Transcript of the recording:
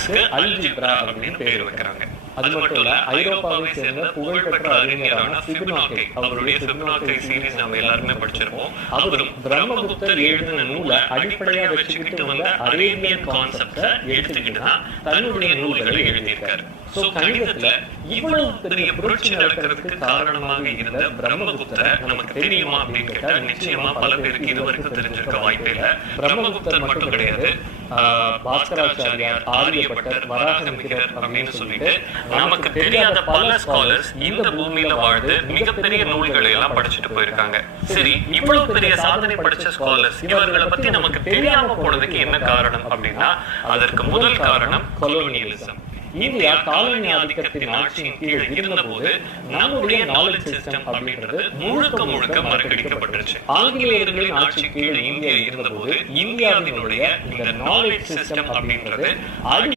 மேத்தமெட்டிக்ஸ்க்கு algebra அப்படின்னு பேர் வைக்கிறாங்க. அது மட்டும் இல்ல, ஐரோப்பாவை சேர்ந்த புகழ்பெற்ற அறிஞரான ஃபிபனாக்கை, அவருடைய ஃபிபனாக்கை சீரீஸ் நம்ம எல்லாருமே படிச்சிருப்போம். அவரும் பிரம்மகுப்தர் எழுதின நூலை அடிப்படையா வச்சுக்கிட்டு வந்த அரேபியன் கான்செப்ட எடுத்துக்கிட்டு தான் தன்னுடைய நூல்களை எழுதியிருக்காரு. சோ கணிதத்துல இவ்வளவு பெரிய புரட்சி நடக்கிறதுக்கு காரணமாக இருந்த பிரம்மகுப்தரை நமக்கு தெரியுமா அப்படின்னு கேட்டா நிச்சயமா பல பேருக்கு இதுவரைக்கும் தெரிஞ்சிருக்க வாய்ப்பே இல்ல. பிரம்மகுப்தர் மட்டும் கிடையாது, பாஸ்கராச்சாரியார், ஆரியபட்டர், வராகமிகிரர் அப்படின்னு சொல்லிட்டு நமக்கு தெரியாத பல ஸ்காலர்ஸ் இந்த பூமியில வாழ்ந்து மிகப்பெரிய நூல்களை எல்லாம் படிச்சுட்டு போயிருக்காங்க. சரி, இவ்வளவு பெரிய சாதனை படிச்ச ஸ்காலர்ஸ் இவர்களை பத்தி நமக்கு தெரியாம போனதுக்கு என்ன காரணம் அப்படின்னா, அதற்கு முதல் காரணம் கொலோனியலிசம். இந்தியா காலனி ஆதிக்கத்தின் ஆட்சியின் கீழ் இருந்த போது நம்முடைய நாலேஜ் சிஸ்டம் அப்படின்றது முழுக்க முழுக்க மறுக்கடிக்கப்பட்டுருச்சு. ஆங்கிலேயர்களின் ஆட்சி கீழ் இந்தியா இருந்த போது இந்தியாவினுடைய இந்த நாலேஜ் சிஸ்டம் அப்படின்றது